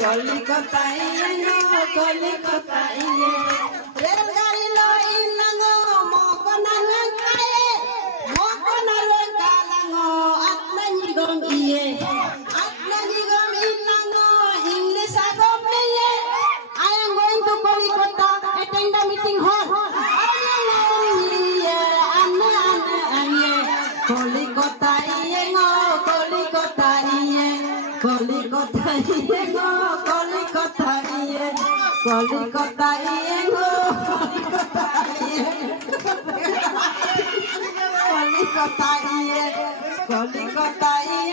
কলিকতা ইয়ে গো কলিকতা ইয়ে রেলগাড়ি লই লাঙ্গো মকনার কায়ে মকনার কালাঙ্গো আত্মানি গম ইয়ে আত্মানি গম ইলাঙ্গো ইংলিশ আগম ইয়ে I am going to Kolikata attend the meeting hall Kolikota iye go Kolikota iye Kolikota iye go Kolikota iye Kolikota iye go Kolikota iye Kolikota iye Kolikota iye